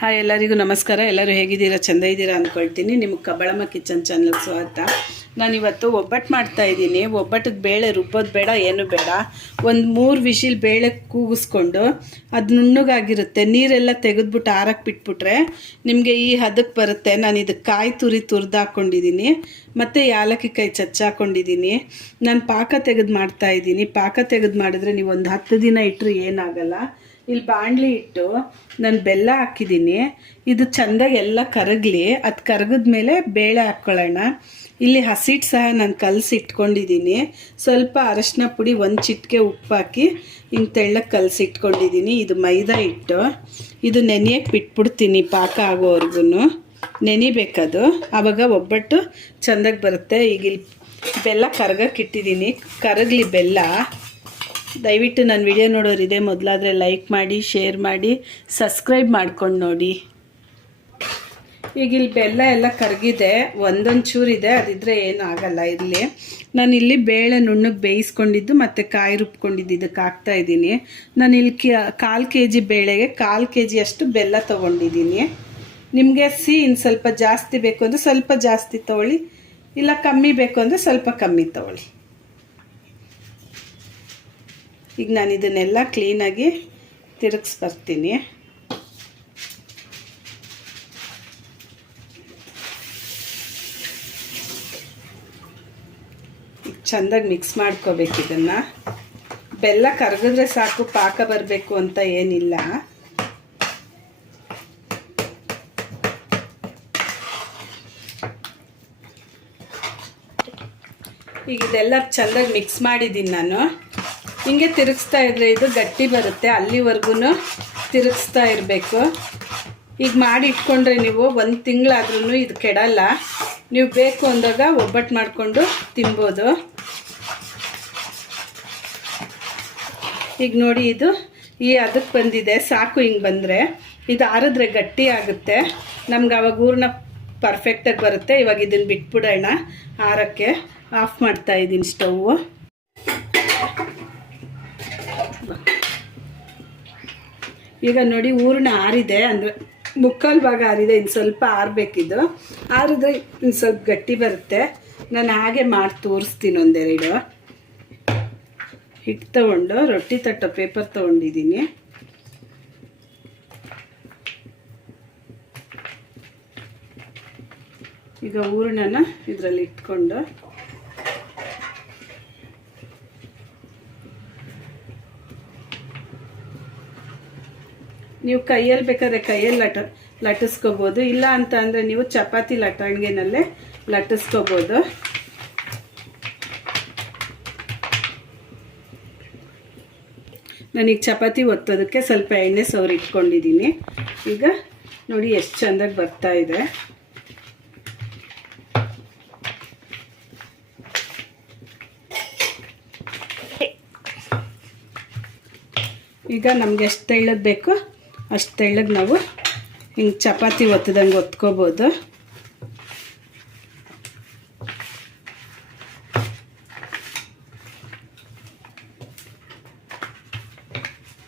Hi ಎಲ್ಲರಿಗೂ ನಮಸ್ಕಾರ. ಎಲ್ಲರೂ ಹೇಗಿದ್ದೀರಾ? ಚೆಂದ ಇದ್ದೀರಾ ಅಂದ್ಕೊಳ್ತೀನಿ ನಿಮಗೆ ಕಬಳಮ್ಮ ಕಿಚನ್ ಚಾನಲ್ಗೆ ಸ್ವಾಗತ. ನಾನಿವತ್ತು ಒಬ್ಬಟ್ಟು ಮಾಡ್ತಾ ಇದ್ದೀನಿ. ಒಬ್ಬಟ್ಟಿಗೆ ಬೇಳೆ ರುಬ್ಬೋದು ಬೇಡ, ಏನು ಬೇಡ. ಒಂದು ಮೂರು ವಿಶಿಲ್ ಬೇಳೆ ಕೂಗಿಸ್ಕೊಂಡು ಅದು ನುಣ್ಣಗಾಗಿರುತ್ತೆ. ನೀರೆಲ್ಲ ತೆಗೆದ್ಬಿಟ್ಟು ಆರಕ್ಕೆ ಬಿಟ್ಬಿಟ್ರೆ ನಿಮಗೆ ಈ ಹದಕ್ಕೆ ಬರುತ್ತೆ. ನಾನು ಇದಕ್ಕೆ ಕಾಯಿ ತುರಿ ತುರಿದು ಹಾಕ್ಕೊಂಡಿದ್ದೀನಿ ಮತ್ತು ಯಾಲಕ್ಕಿ ಕಾಯಿ ಚಚ್ಚಾಕೊಂಡಿದ್ದೀನಿ ನಾನು ಪಾಕ ತೆಗೆದು ಮಾಡ್ತಾ ಇದ್ದೀನಿ. ಪಾಕ ತೆಗೆದು ಮಾಡಿದ್ರೆ ನೀವು ಒಂದು ಹತ್ತು ದಿನ ಇಟ್ಟರು ಏನಾಗಲ್ಲ. ಇಲ್ಲಿ ಬಾಣಲಿ ಇಟ್ಟು ನಾನು ಬೆಲ್ಲ ಹಾಕಿದ್ದೀನಿ ಇದು ಚೆಂದಾಗಿ ಎಲ್ಲ ಕರಗಲಿ. ಅದು ಕರಗಿದ ಮೇಲೆ ಬೇಳೆ ಹಾಕ್ಕೊಳ್ಳೋಣ ಇಲ್ಲಿ ಹಸಿಟ್ಟು ಸಹ ನಾನು ಕಲಸಿ ಇಟ್ಕೊಂಡಿದ್ದೀನಿ ಸ್ವಲ್ಪ ಅರಶಿನ ಪುಡಿ ಒಂದು ಚಿಟಿಕೆ ಉಪ್ಪು ಹಾಕಿ ಹಿಂಗೆ ತೆಳ್ಳಗೆ ಕಲಸಿ ಇಟ್ಕೊಂಡಿದ್ದೀನಿ ಇದು ಮೈದಾ ಹಿಟ್ಟು. ಇದು ನೆನೆಯಕ್ಕೆ ಬಿಟ್ಬಿಡ್ತೀನಿ ಪಾಕ ಆಗೋವರೆಗೂ ನೆನಿಬೇಕದು ಆವಾಗ ಒಬ್ಬಟ್ಟು ಚೆಂದಾಗಿ ಬರುತ್ತೆ. ಈಗ ಇಲ್ಲಿ ಬೆಲ್ಲ ಕರಗಕ್ಕೆ ಇಟ್ಟಿದ್ದೀನಿ ಕರಗಲಿ ಬೆಲ್ಲ. ದಯವಿಟ್ಟು ನನ್ನ ವಿಡಿಯೋ ನೋಡೋರು ಇದೆ. ಮೊದಲಾದರೆ ಲೈಕ್ ಮಾಡಿ ಶೇರ್ ಮಾಡಿ ಸಬ್ಸ್ಕ್ರೈಬ್ ಮಾಡ್ಕೊಂಡು ನೋಡಿ. ಈಗ ಇಲ್ಲಿ ಬೆಲ್ಲ ಎಲ್ಲ ಕರಗಿದೆ. ಒಂದೊಂದು ಚೂರಿದೆ ಅದಿದ್ರೆ ಏನು ಆಗಲ್ಲ ಇರಲಿ. ನಾನು ಇಲ್ಲಿ ಬೇಳೆ ನುಣ್ಣಗೆ ಬೇಯಿಸ್ಕೊಂಡಿದ್ದು ಮತ್ತು ಕಾಯಿ ರುಬ್ಕೊಂಡಿದ್ದು ಇದಕ್ಕೆ ಹಾಕ್ತಾ ಇದ್ದೀನಿ. ನಾನು ಇಲ್ಲಿ ಕಿ, ಕಾಲು ಕೆ ಜಿ ಬೇಳೆಗೆ ಕಾಲು ಕೆ ಜಿಯಷ್ಟು ಬೆಲ್ಲ ತೊಗೊಂಡಿದ್ದೀನಿ. ನಿಮಗೆ ಸಿಹಿ ಇನ್ನು ಸ್ವಲ್ಪ ಜಾಸ್ತಿ ಬೇಕು ಅಂದರೆ ಸ್ವಲ್ಪ ಜಾಸ್ತಿ ತೊಗೊಳ್ಳಿ. ಇಲ್ಲ ಕಮ್ಮಿ ಬೇಕು ಅಂದರೆ ಸ್ವಲ್ಪ ಕಮ್ಮಿ ತೊಗೊಳ್ಳಿ. ಈಗ ನಾನು ಇದನ್ನೆಲ್ಲ ಕ್ಲೀನಾಗಿ ತಿರುಗಿಸ್ ಬರ್ತೀನಿ ಈಗ ಚೆಂದಾಗಿ ಮಿಕ್ಸ್ ಮಾಡ್ಕೋಬೇಕು ಇದನ್ನು. ಬೆಲ್ಲ ಕರಗಿದ್ರೆ ಸಾಕು, ಪಾಕ ಬರಬೇಕು ಅಂತ ಏನಿಲ್ಲ. ಈಗ ಇದೆಲ್ಲ ಚೆಂದಾಗಿ ಮಿಕ್ಸ್ ಮಾಡಿದ್ದೀನಿ ನಾನು. ಹಿಂಗೆ ತಿರುಗಿಸ್ತಾ ಇದ್ರೆ ಇದು ಗಟ್ಟಿ ಬರುತ್ತೆ ಅಲ್ಲಿವರೆಗೂ ತಿರುಗಿಸ್ತಾ ಇರಬೇಕು. ಈಗ ಮಾಡಿ ಇಟ್ಕೊಂಡ್ರೆ ನೀವು ಒಂದು ತಿಂಗಳಾದ್ರೂ ಇದು ಕೆಡಲ್ಲ. ನೀವು ಬೇಕು ಅಂದಾಗ ಒಬ್ಬಟ್ಟು ಮಾಡಿಕೊಂಡು ತಿನ್ಬೋದು. ಈಗ ನೋಡಿ ಇದು, ಈ ಅದಕ್ಕೆ ಬಂದಿದೆ, ಸಾಕು ಹಿಂಗೆ ಬಂದರೆ. ಇದು ಆರಿದ್ರೆ ಗಟ್ಟಿ ಆಗುತ್ತೆ. ನಮ್ಗೆ ಆವಾಗ ಊರನ್ನ ಪರ್ಫೆಕ್ಟಾಗಿ ಬರುತ್ತೆ. ಇವಾಗ ಇದನ್ನು ಬಿಟ್ಬಿಡೋಣ. ಆರಕ್ಕೆ ಆಫ್ ಮಾಡ್ತಾ ಇದ್ದೀನಿ ಸ್ಟವ್ವು ಈಗ ನೋಡಿ ಊರ್ಣ ಆರಿದೆ ಅಂದರೆ ಮುಕ್ಕಾಲು ಭಾಗ ಆರಿದೆ, ಇನ್ನು ಸ್ವಲ್ಪ ಆರಬೇಕಿದ್ದು ಆರಿದ್ರೆ ಇನ್ನು ಸ್ವಲ್ಪ ಗಟ್ಟಿ ಬರುತ್ತೆ. ನಾನು ಹಾಗೆ ಮಾಡಿ ತೋರಿಸ್ತೀನಿ ಒಂದೆರಡು. ಹಿಟ್ಟು ತೊಗೊಂಡು, ರೊಟ್ಟಿ ತಟ್ಟೋ ಪೇಪರ್ ತೊಗೊಂಡಿದ್ದೀನಿ. ಈಗ ಹೂರ್ಣನ ಇದರಲ್ಲಿ ಇಟ್ಕೊಂಡು ನೀವು ಕೈಯಲ್ಲಿ ಬೇಕಾದ್ರೆ ಕೈಯಲ್ಲಿ ಲಟ, ಲಟ್ಟಿಸ್ಕೋಬೋದು. ಇಲ್ಲ ಅಂತ ಅಂದರೆ ನೀವು ಚಪಾತಿ ಲಟ್ಟಣಿಗೆನಲ್ಲೇ ಲಟ್ಟಿಸ್ಕೋಬೋದು. ನಾನೀಗ ಚಪಾತಿ ಒತ್ತೋದಕ್ಕೆ ಸ್ವಲ್ಪ ಎಣ್ಣೆ ಸೌರಿ ಇಟ್ಕೊಂಡಿದ್ದೀನಿ. ಈಗ ನೋಡಿ ಎಷ್ಟು ಚೆಂದಾಗಿ ಬರ್ತಾ ಇದೆ. ಈಗ ನಮ್ಗೆ ಎಷ್ಟು ತೆಳ್ಳಗೆ ಬೇಕು? ಅಷ್ಟು ತೆಳ್ಳಗೆ ನಾವು ಹಿಂಗೆ ಚಪಾತಿ ಒತ್ತದಂಗೆ ಒತ್ಕೋಬೋದು.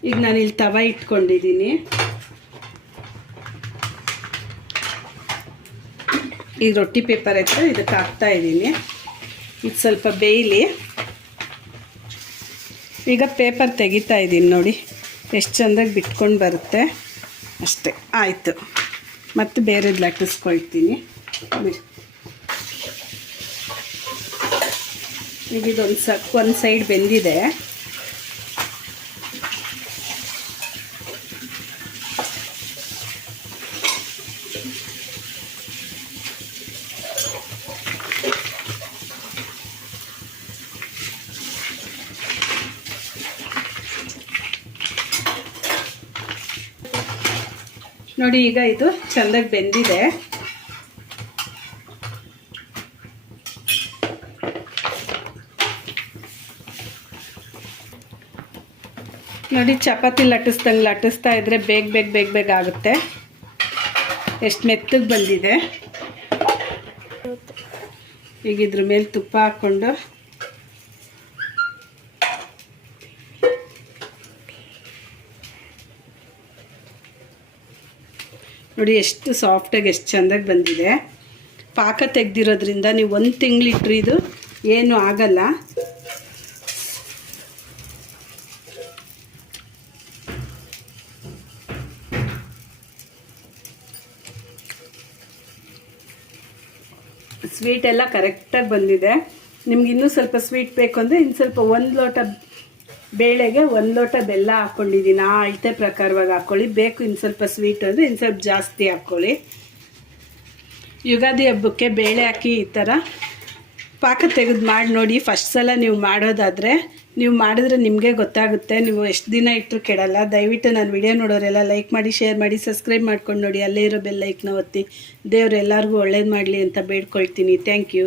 ಈಗ ನಾನು ಇಲ್ಲಿ ತವ ಇಟ್ಕೊಂಡಿದ್ದೀನಿ ಈಗ ರೊಟ್ಟಿ ಪೇಪರ್ ಐತೆ ಇದಕ್ಕೆ ಹಾಕ್ತಾ ಇದ್ದೀನಿ ಇದು ಸ್ವಲ್ಪ ಬೇಯಲಿ. ಈಗ ಪೇಪರ್ ತೆಗಿತಾ ಇದ್ದೀನಿ ನೋಡಿ. ಎಷ್ಟು ಚೆಂದಾಗಿ ಬಿಟ್ಕೊಂಡು ಬರುತ್ತೆ? ಅಷ್ಟೇ, ಆಯಿತು. ಮತ್ತು ಬೇರೆದು ಲಟ್ಟಿಸ್ಕೊಳ್ತೀನಿ ಈಗ ಇದೊಂದು ಸ ಒಂದು ಸೈಡ್ ಬೆಂದಿದೆ. ನೋಡಿ, ಈಗ ಇದು ಚೆಂದಾಗಿ ಬೆಂದಿದೆ. ನೋಡಿ, ಚಪಾತಿ ಲಟ್ಟಿಸ್ದಂಗೆ ಲಟ್ಟಿಸ್ತಾ ಇದ್ರೆ ಬೇಗ ಬೇಗ ಬೇಗ ಬೇಗ ಆಗುತ್ತೆ. ಎಷ್ಟು ಮೆತ್ತಗೆ ಬಂದಿದೆ. ಈಗ ಇದ್ರ ಮೇಲೆ ತುಪ್ಪ ಹಾಕ್ಕೊಂಡು ನೋಡಿ, ಎಷ್ಟು ಸಾಫ್ಟಾಗಿ ಎಷ್ಟು ಚೆಂದಾಗಿ ಬಂದಿದೆ. ಪಾಕ ತೆಗೆದಿರೋದ್ರಿಂದ ನೀವು ಒಂದು ತಿಂಗಳಿಟ್ರಿ ಇದು ಏನು ಆಗಲ್ಲ. ಸ್ವೀಟ್ ಎಲ್ಲ ಕರೆಕ್ಟಾಗಿ ಬಂದಿದೆ. ನಿಮ್ಗೆ ಇನ್ನೂ ಸ್ವಲ್ಪ ಸ್ವೀಟ್ ಬೇಕು ಅಂದರೆ ಇನ್ನು ಸ್ವಲ್ಪ ಒಂದು ಲೋಟ ಬೇಳೆಗೆ ಒಂದು ಲೋಟ ಬೆಲ್ಲ ಹಾಕ್ಕೊಂಡಿದ್ದೀನಿ ಆ ಅಳತೆ ಪ್ರಕಾರವಾಗಿ ಹಾಕ್ಕೊಳ್ಳಿ ಬೇಕು ಇನ್ನು ಸ್ವಲ್ಪ ಸ್ವೀಟ್ ಅಂದರೆ ಇನ್ನು ಸ್ವಲ್ಪ ಜಾಸ್ತಿ ಹಾಕ್ಕೊಳ್ಳಿ ಯುಗಾದಿ ಹಬ್ಬಕ್ಕೆ ಬೇಳೆ ಹಾಕಿ ಈ ಥರ ಪಾಕ ತೆಗೆದು ಮಾಡಿ ನೋಡಿ. ಫಸ್ಟ್ ಸಲ ನೀವು ಮಾಡೋದಾದರೆ, ನೀವು ಮಾಡಿದ್ರೆ ನಿಮಗೆ ಗೊತ್ತಾಗುತ್ತೆ. ನೀವು ಎಷ್ಟು ದಿನ ಇಟ್ಟರು ಕೆಡಲ್ಲ. ದಯವಿಟ್ಟು ನಾನು ವಿಡಿಯೋ ನೋಡೋರೆಲ್ಲ ಲೈಕ್ ಮಾಡಿ ಶೇರ್ ಮಾಡಿ ಸಬ್ಸ್ಕ್ರೈಬ್ ಮಾಡ್ಕೊಂಡು ನೋಡಿ. ಅಲ್ಲೇ ಇರೋ ಬೆಲ್ಲೈಕ್ನ ಒತ್ತಿ. ದೇವ್ರು ಎಲ್ಲರಿಗೂ ಒಳ್ಳೇದು ಮಾಡಲಿ ಅಂತ ಬೇಡ್ಕೊಳ್ತೀನಿ. Thank you